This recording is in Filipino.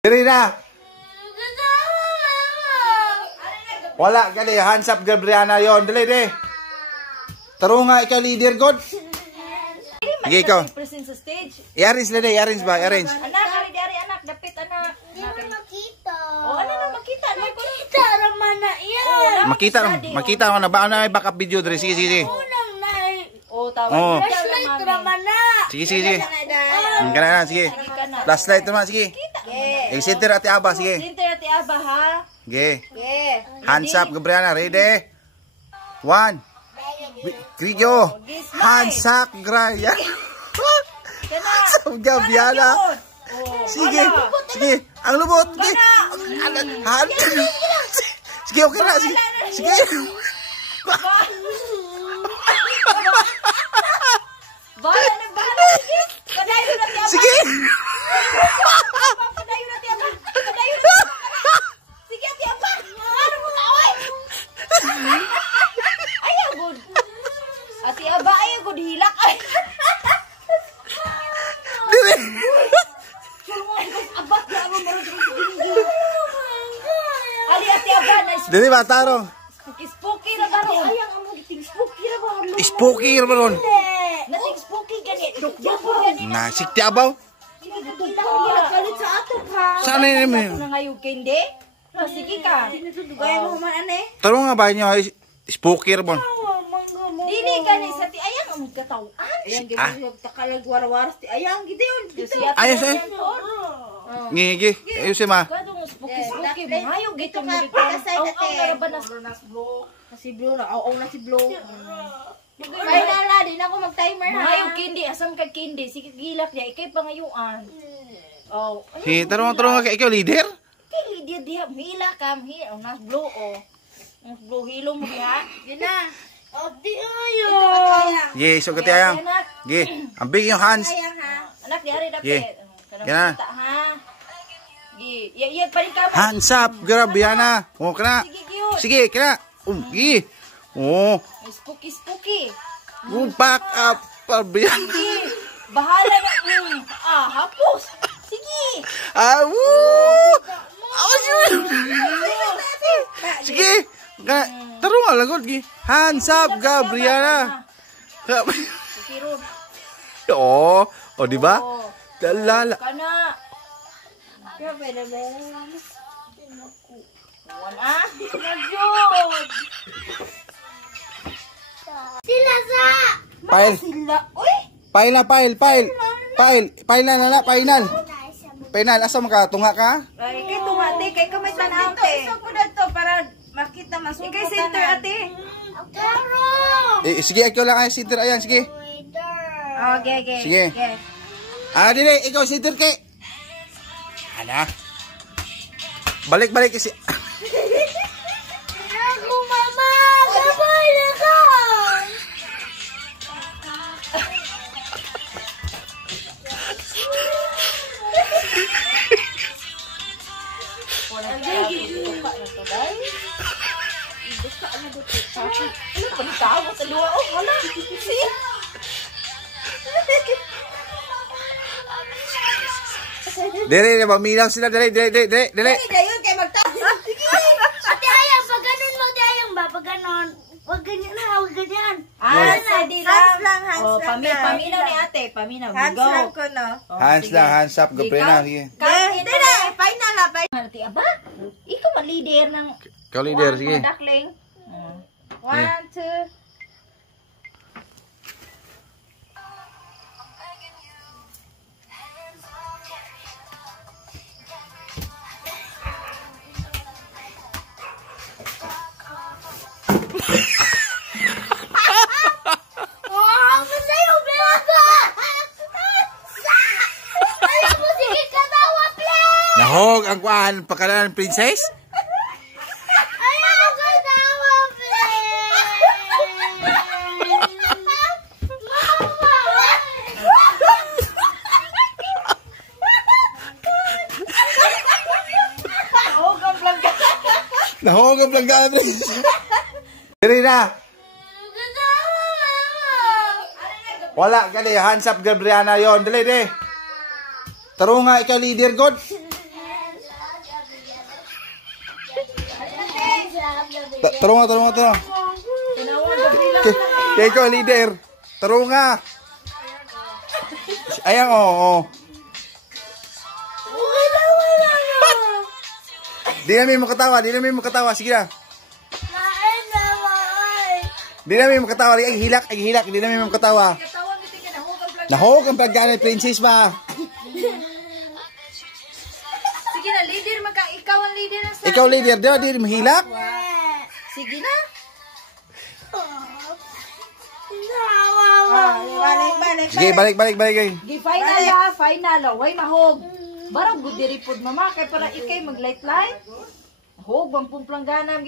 Diri na. Wala ka di. Hands up, Gabriana yon. Dali, di. Taro nga, ikaw leader, God. Sige, ikaw. I-arrange na di, i-arrange ba? I-arrange. Anak, ari-ari anak. Dapit anak. Hindi mo makita. O, ano na makita? Makita naman na yan. Makita mo na. Baka na backup video, Diri. Sige, sige. Unang na. O, tawag. Oh. Flashlight naman na. Sige, sige, sige. Kana na, sige. Flashlight naman, sige. I-center ati Aba, sige. Sinter ati Aba, ha? Sige. Yeah. Hands up, Gabriana. Ready? 1. Kriyo. Hands up, Gabriana. Gabriana. Sige. Sige. Ang lubot. Sige. Hand. Sige, okay na. Sige. Sige. Bahala na, bahala. Sige. Padayon na ti Aba. Sige. Padayon na ti Aba. Padayon na. Sige, ti Aba. Ano mo ka, oy? Ayaw, good. Ati Aba, ayaw, good. Hilak, ay. Dili. Abat na ako marunong sa dingding. Ali, ati Aba, na Dili ba, Tarong? spooky na ba ron? Ayang amo, giting spooky na ba ron? Spooky ba ron? Nating spooky ganit. Dukyan ganit. Na, sikti abaw. Sige, dukita ko ginagalit sa ato, ha? Saan na Ako yun? na ngayon, Kendi. Sige ka. Dugayan mo man, ane. Tarong nga ba niyo? Spooky ba? Dili ka ni sa ti ayang ang katawan. Ayang gito takalag war-waras ti ayang gito yun. Ayos eh. Ngigi. Ayos eh ma. Kadong spooky mayo gito mo dito. Kasay Ang tate. narabanas blo. Si Blue na, aw na si Blue. Final na, di na ako mag-timer ha. Mayo Kendi, asam ka Kendi. Sige gilak niya ikay pangayuan. Oh. Si tarong nga ikaw leader? Kili dia mila kam hi ang nas blo oh. Ang blo hilong mo diha. Yun na. O, di ayo. Ye, so kati ayang. Ye, ang big yung hands. Ayang ha. Anak di hari dapit. Ye. Kana. Ha. Gi, iya paling ka. Hands up, Gabriana. Oh, kana. Sige cute. Sige, kana. Gi. Oh, Spooky. back up, Gabriana. Sige. Bahala na. Hapos. Sige. Ah, woo! Awas yun! Sige! Tarong nga lagot, gi. Hands up, Gabriana! Siro. Oo, o diba? Dalala. Kana. Grabe na ba? Wala. Nagyod. Sila sa! Pile. Sila. Uy. Pile na, pile. Pile na, nala, final. Final, asa makatunga ka? Ay, kay tumate. Kay kamay tanaw, te. Isok ko na to para makita masukot. Ikay center, ate. Taro! Sige, ikaw lang ay sitter. Ayan, sige. Okay. Sige. Dili, ikaw sitter kay. Ana. Balik kasi. Ako, mama! Gabay na ka! Ano pa ni tao sa luwa? Oh, wala. See? Dili, maminaw sila. Dili. Dayon kay magtago. Sige. Ate ayang, pag ganun mo di ayang ba? Pag ganun. Wag ganyan na, wag ganyan. Steady lang. Hands Oh, lang. paminaw ni ate. Paminaw. Hands Go. lang ko, no? Oh, Hands sige. lang, hands up, Gabriana. Sige. Hindi na, final na. Ate, aba? Ikaw ang leader ng Ikaw leader, sige. Dakling. 1, 2. Oh, masayo, Belaga! Ayaw mo, sige ka tawa, please! Nahog ang kuan pagkalanan princess? Ayaw ka tawa, please! Nahog ang pagkalanan princess. Diri na. Wala ka di. Hands up, Gabriana yon. Dali, di. Taro nga, ikaw leader, God. Tarunga. Tinawag Gabriela. Kay ko, leader. Tarunga. Ayan, oo. Di namin makatawa. Sige na. Di namin makatawa. Ay, hilak. Di namin makatawa. Katawag nito ka na. Nahog ang pagkana, princess ba? Sige na, leader. Ikaw ang leader ng sa... Ikaw, leader. Di mahilak. Sige na. Balik. Sige, balik. Di final. Way mahog. Barang good diripod mama. Kaya para ikay mag-light-light. Hog, bang pumplang ganam.